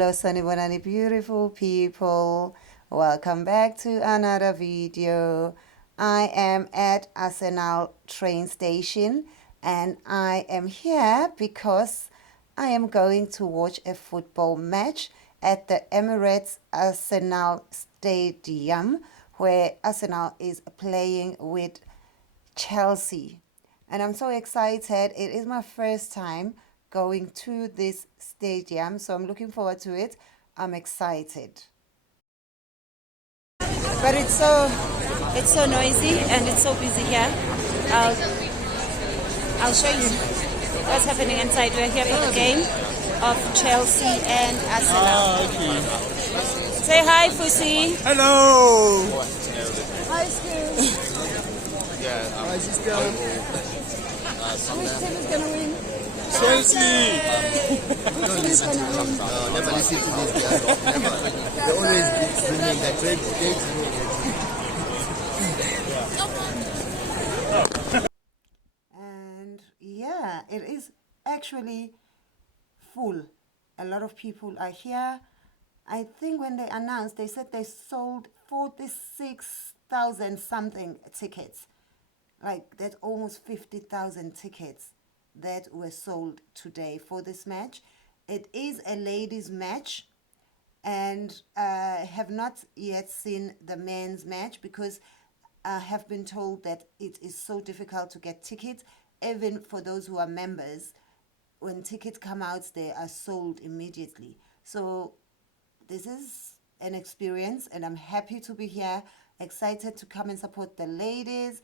Hello, Sanibonani, beautiful people. Welcome back to another video. I am at Arsenal train station and I am here because I am going to watch a football match at the Emirates Stadium where Arsenal is playing with Chelsea. And I'm so excited. It is my first time going to this stadium, so I'm looking forward to it. I'm excited. But it's so noisy and it's so busy here. I'll show you what's happening inside. We're here for the game of Chelsea and Arsenal. Okay. Say hi, Fusi. Hello. Hi, Stu. Hi, sister. Which team is gonna win? Chelsea. Which team is gonna win? No, never listen to these guys. Never. They always bringing that great And yeah, it is actually full. A lot of people are here. I think when they announced, they said they sold 46,000 something tickets. Like that's almost 50,000 tickets that were sold today for this match. It is a ladies match, and I have not yet seen the men's match because I have been told that it is so difficult to get tickets, even for those who are members. When tickets come out, they are sold immediately. So this is an experience and I'm happy to be here, excited to come and support the ladies.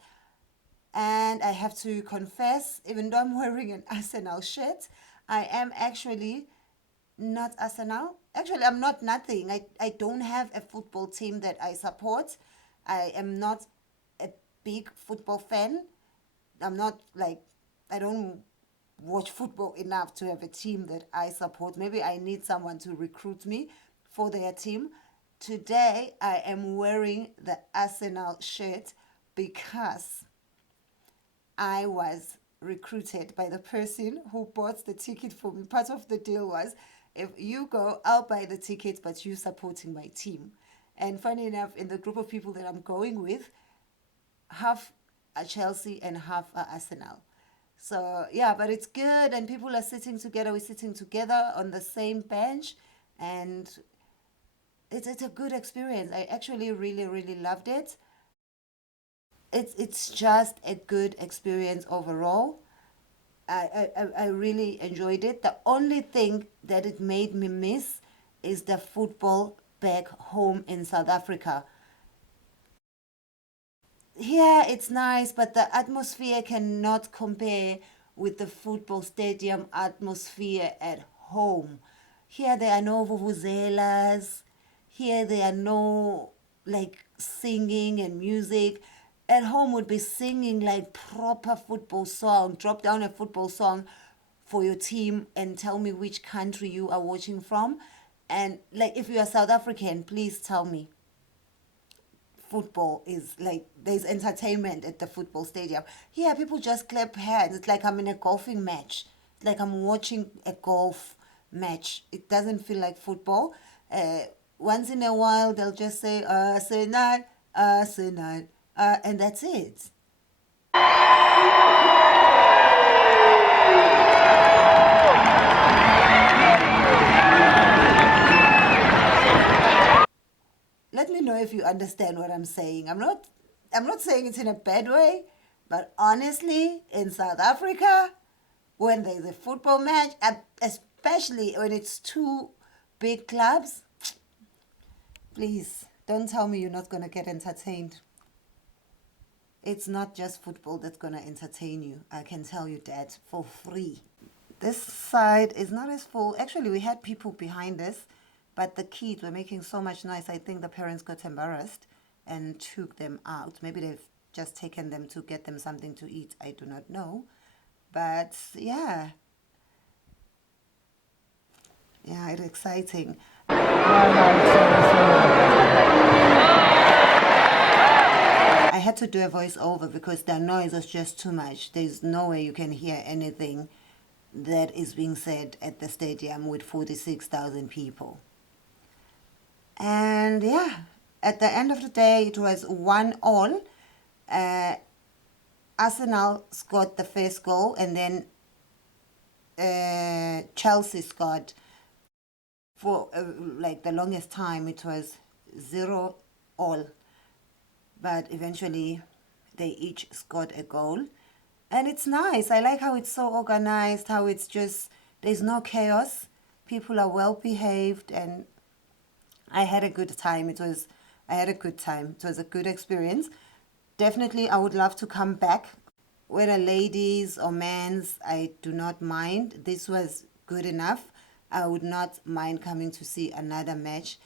And I have to confess, even though I'm wearing an Arsenal shirt, I am actually not Arsenal. Actually, I'm not nothing. I don't have a football team that I support. I am not a big football fan. I'm not like, I don't watch football enough to have a team that I support. Maybe I need someone to recruit me for their team. Today, I am wearing the Arsenal shirt because I was recruited by the person who bought the ticket for me. Part of the deal was, if you go, I'll buy the tickets, but you supporting my team. And funny enough, in the group of people that I'm going with, half are Chelsea and half are Arsenal. So yeah, but it's good, and people are sitting together. We're sitting together on the same bench, and it's a good experience. I actually really loved it. It's just a good experience overall. I really enjoyed it. The only thing that it made me miss is the football back home in South Africa. Here it's nice, but the atmosphere cannot compare with the football stadium atmosphere at home. Here there are no vuvuzelas. Here there are no like singing and music. At home would be singing like proper football song. Drop down a football song for your team and tell me which country you are watching from. And like if you are South African, please tell me. Football is like, there's entertainment at the football stadium. Here people just clap hands. It's like I'm in a golfing match. It's like I'm watching a golf match. It doesn't feel like football. Once in a while they'll just say Arsenal, Arsenal. And that's it. Let me know if you understand what I'm saying. I'm not saying it in a bad way, but honestly, in South Africa, when there's a football match, especially when it's two big clubs, please don't tell me you're not going to get entertained. It's not just football that's going to entertain you. I can tell you that for free. This side is not as full. Actually, we had people behind us, but the kids were making so much noise. I think the parents got embarrassed and took them out. Maybe they've just taken them to get them something to eat. I do not know. But yeah. Yeah, it's exciting. I had to do a voiceover because the noise was just too much. There's no way you can hear anything that is being said at the stadium with 46,000 people. And yeah, at the end of the day, it was 1-1. Arsenal scored the first goal, and then Chelsea scored. For like the longest time, it was 0-0. But eventually, they each scored a goal. And it's nice. I like how it's so organized, how it's just, there's no chaos. People are well behaved, and I had a good time. I had a good time. It was a good experience. Definitely, I would love to come back. Whether ladies or men's, I do not mind. This was good enough. I would not mind coming to see another match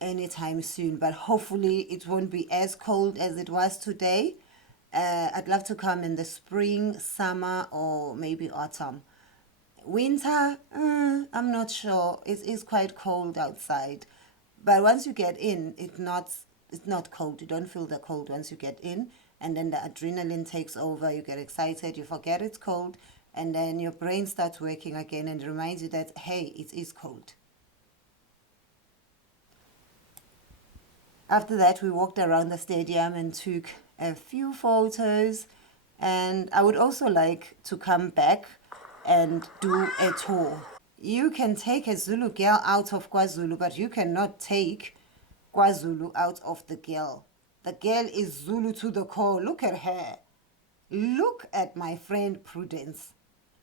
anytime soon. But hopefully, it won't be as cold as it was today. I'd love to come in the spring, summer, or maybe autumn. Winter, I'm not sure. It is quite cold outside. But once you get in, it's not cold. You don't feel the cold once you get in. And then the adrenaline takes over. You get excited. You forget it's cold. And then your brain starts working again and reminds you that, hey, it is cold. After that, we walked around the stadium and took a few photos. And I would also like to come back and do a tour. You can take a Zulu girl out of KwaZulu, but you cannot take KwaZulu out of the girl. The girl is Zulu to the core. Look at her. Look at my friend Prudence.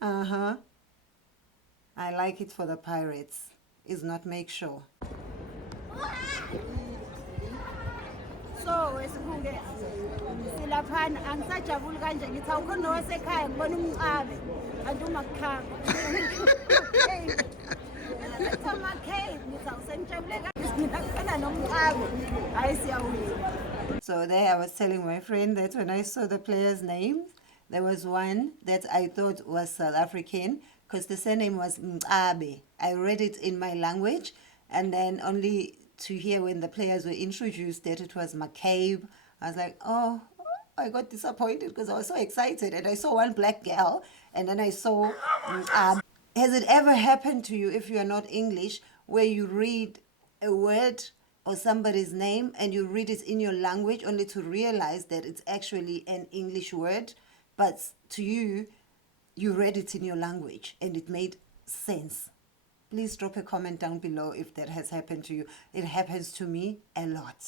I like it for the Pirates. Is not make sure. So wesikhunge silaphana angisajabuli kanje ngithi awukhona wasekhaya ngibona umcabe kanti umakhanga So there I was telling my friend that when I saw the players' names, there was one that I thought was South African because the surname was Mcabe. I read it in my language, and then only to hear when the players were introduced that it was McCabe. I was like, oh, I got disappointed because I was so excited. And I saw one black girl, and then I saw Mcabe. Has it ever happened to you, if you are not English, where you read a word or somebody's name and you read it in your language only to realize that it's actually an English word, but to you, you read it in your language and it made sense? Please drop a comment down below if that has happened to you. It happens to me a lot.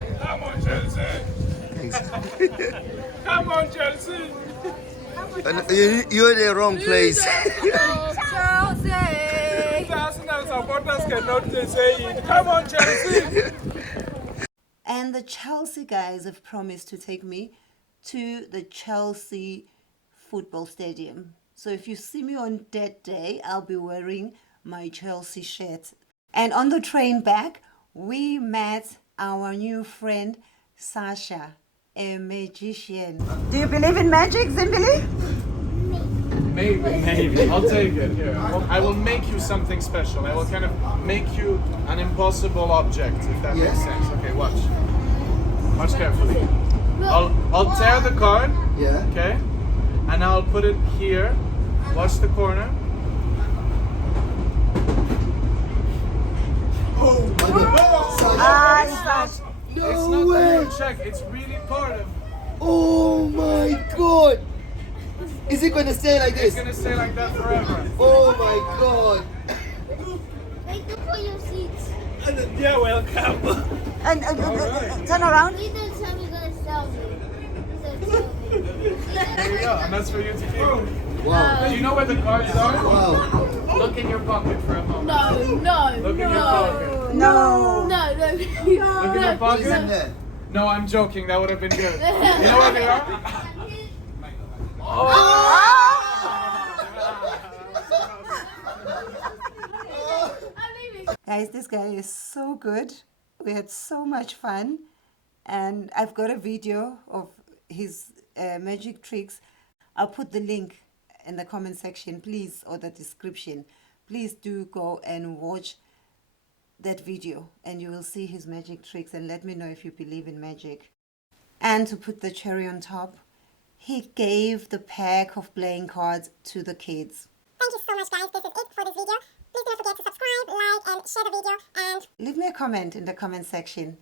Come on, Chelsea. Come on, Chelsea. You're in the wrong place. Chelsea. Arsenal supporters cannot say it. Come on, Chelsea. And the Chelsea guys have promised to take me to the Chelsea football stadium. So if you see me on that day, I'll be wearing my Chelsea shirt. And on the train back, we met our new friend, Sasha, a magician. Do you believe in magic, Zimbili? Maybe. I'll take it. Here, I will make you something special. I will kind of make you an impossible object, if that makes sense. Okay, watch. Watch carefully. I'll tear the card. Yeah. Okay. And I'll put it here. Watch the corner. Oh my God. It's not way. a check. It's really part of. Oh my God. Is it going to stay like this? It's gonna stay like that forever. Oh my God. Thank you for your seats. Yeah, welcome. And turn around. Please don't tell me you're gonna sell me. So tell me. There you go, and that's for you to keep. Wow. Do you know where the cards are? Wow. Look in your pocket for a moment. No. Look in your pocket. No. No. Look in your What is in pocket. there? No, I'm joking. That would have been good. You know where they are? Guys, this guy is so good. We had so much fun. And I've got a video of his magic tricks. I'll put the link in the comment section, please, or the description. Please do go and watch that video and you will see his magic tricks, and let me know if you believe in magic. And to put the cherry on top, he gave the pack of playing cards to the kids. Thank you so much, guys. This is it. and share the video and Leave me a comment in the comment section.